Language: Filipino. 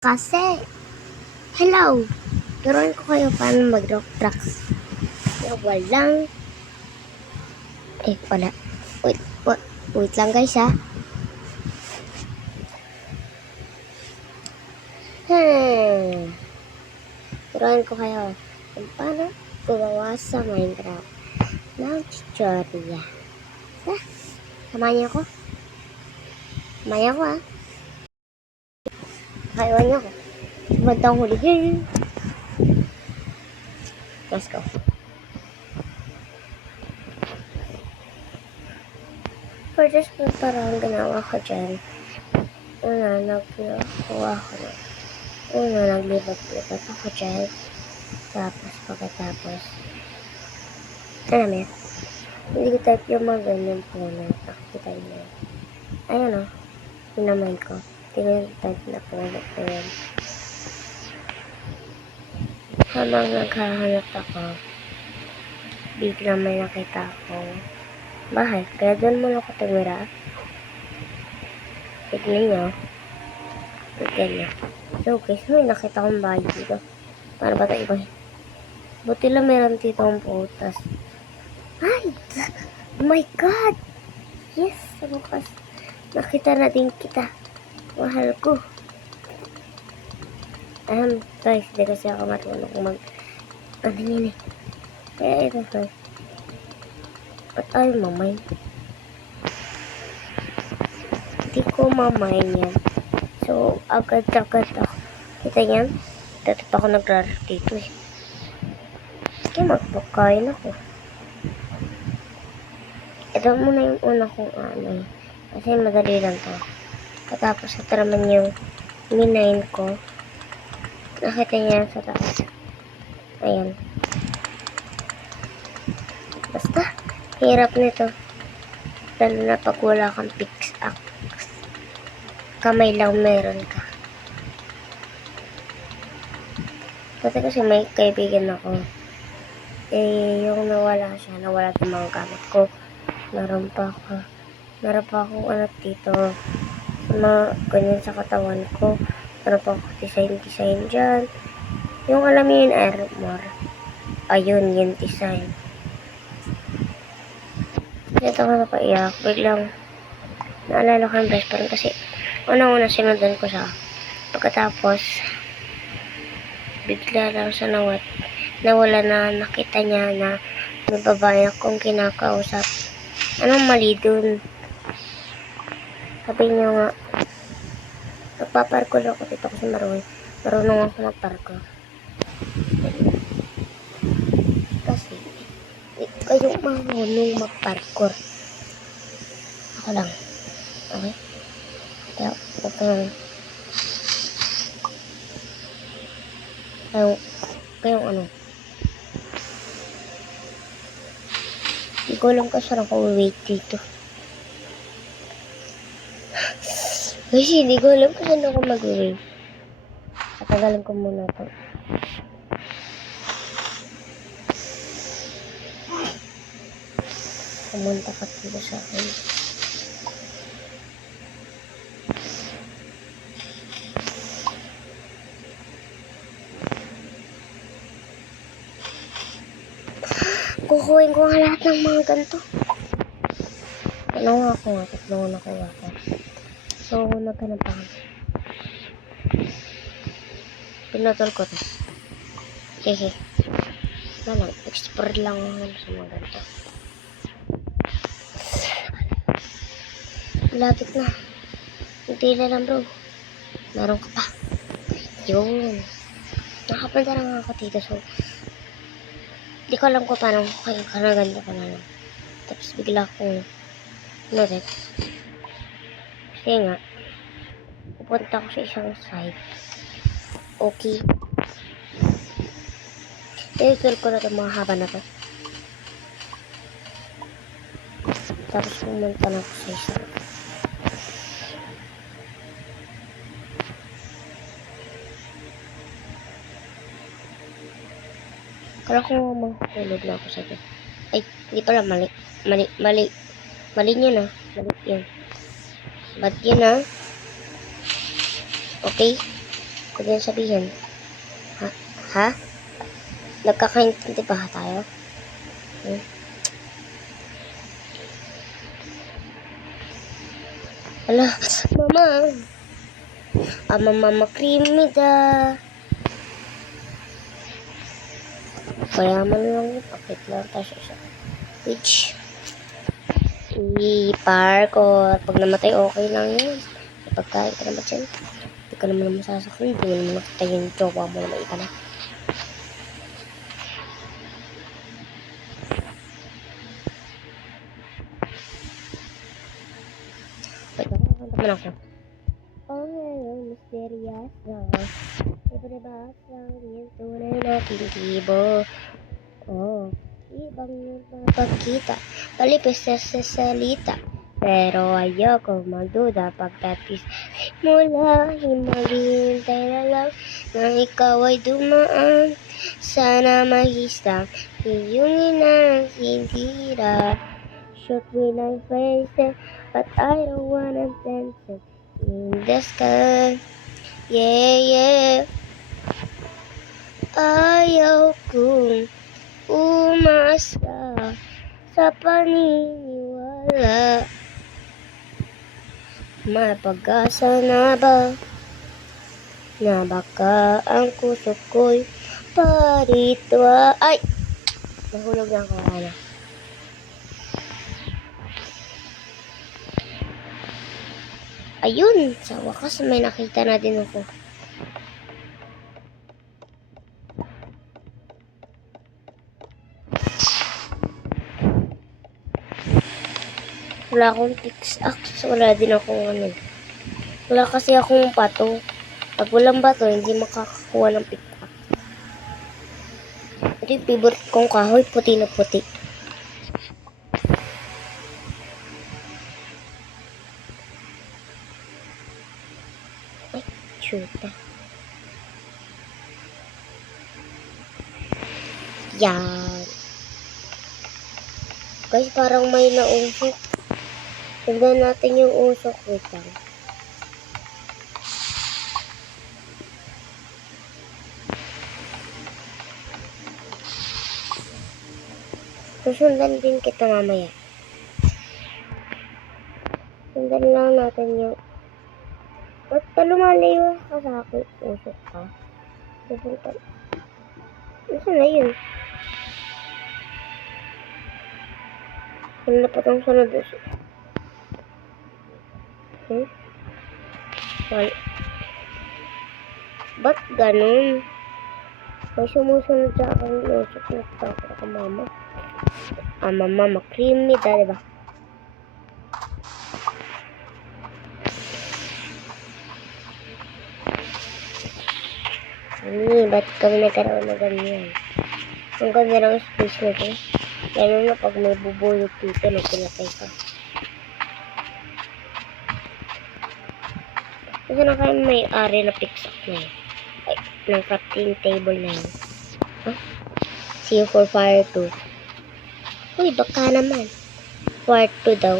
Kasi, hello! Turuan ko kayo paano mag-rock tracks. Pero walang... wala. Wait lang guys ha. Turuan ko kayo kung paano gumawa sa Minecraft ng tutorial. Samahan niyo ako. Ha. Kaiwan niyo ako. Bantang hulihin. Let's go. For this one, parang ginawa ko dyan. Naglipat-lipat ako dyan. Tapos, pagkatapos, alam mo, hindi ko type yung mga ganyan po na nakikita niyo. Ayan o, pinamain ko. Hindi ko yung type na po na po yan. Habang naghahanap ako, biglang may nakita akong bahay. Kaya doon muna ako tumira. Tignan nyo. So guys, may nakita akong bahay dito. Paano ba ito iba? Buti lang meron dito ang putas. Ay! Oh my God! Yes! Sa bukas. Nakita na din kita. Mahal ko. Guys, hindi kasi ako matulog mag... Ano yun eh? Kaya ito guys. Ba't ayaw mamay? Hindi ko mamay yan. So, agad-agad ako. Kita yan? Dati pa ako naglaro dito eh. Kaya magpakain ako. Ito muna yung una kong ano eh. Kasi madali lang to. Katapos natraman yung minain ko. Nakita niya sa taas. Ayan. Basta, hirap nito. Lalo na pag wala kang pickaxe. Kamay lang meron ka. Dati kasi may kaibigan ako. Yung nawala siya, nawala yung mga gamit ko. Meron pa ako ano dito. Mga ganyan sa katawan ko. Meron pa ako design dyan. Yung alam mo yun, armor. Ayun, yung design. Dito ako napaiyak. Biglang naalala ko ang best friend kasi una sinundan ko siya. Pagkatapos, bigla lang sa nawala na nakita niya na may babae akong kinakausap. Anong mali dun? Sabi niya nga, magpaparkour ako dito kasi marunong ako magparkour. Kasi, kayo marunong magparkour. Ako lang. Okay? Kaya, kayong ano? Hindi ko alam kasi ako wait dito. Kasi hindi ko alam kung saan ako mag-wait. Tatagalan ko muna ito. Pumunta ka dito sa akin. Kukuhin ko nga lahat ng mga ganito. Nakuha ko. So, naghanap ako. Pinatol ko ito. Hehe. Explore lang ako sa mga ganito. Malapit na. Hindi na lang bro. Meron ka pa. Yun. Nakapunta lang ako dito. So, hindi ko alam kung paano kaya kanaganda ko na lang. Tapos bigla akong naret. Kasi nga, pupunta ko sa isang site. Okay. I-fill ko na ito mga haba na to. Tapos pumunta na ako sa isang. Kala ko mahulog na ako sa ito. Ay, hindi pala, mali yun ah. Mali yun. Ba't yun ah? Okay. Pwede yung sabihin. Ha? Ha? Nagkakaintindi ba tayo? Ala, mama. Mama creamy da. Kaya man lang yun. Pakit lang tayo sa page. I-park o pag namatay okay lang yun. Pagkain ka naman dyan. Hindi ka naman masasakit. Hindi mo naman nakita yung jowa mo na maika na. Wait, nakakanta naman ako. Oh, hello, mysterious love. Iba-ibas lang yung tunay nating tibo. Oh, ibang napagkita. Palipis sa salita. Pero ayoko magduda pagkatapos mula maghihintay na lang na ikaw ay dumaan. Sana mahistam iyong ng sintira. Shoot with my face, but I don't wanna dance in the sky. Yeah, yeah. Ayaw kong umasa sa paniniwala. May pag-asa na ba na baka ang puso ko'y parito? Ay! Nahulog lang ko na. Ayun! Sa wakas may nakita na din ako. Wala akong pickaxe. Wala din akong ano. Wala kasi akong bato. Pag walang bato, hindi makakakuha ng pickaxe. Ito yung favorite kong kahoy. Puti na puti. Ay, shoota. Yan. Guys, parang may nausok. Tignan natin yung usok. Wait lang. Susundan din kita mamaya. Sundan lang natin yung... Ba't ka lumalayo ka sa akin? Usok ka. Susundan. Nasaan na yun? Ano na pa itong sunod? Wala. Ba't ganun? May sumusunod sa akin yung usok. Nagtakot ako, mama. Mama, creamy da, diba? Ba't kami nagkaroon na ganyan? Ang ganda ng space nito. Lalo na pag may bubulot dito na pinatay ka. Kasi na kayo may-ari na pickaxe na yun. Ay, ng crafting table na yun. Huh? See you for fire 2. Uy, baka naman. Fire 2 daw.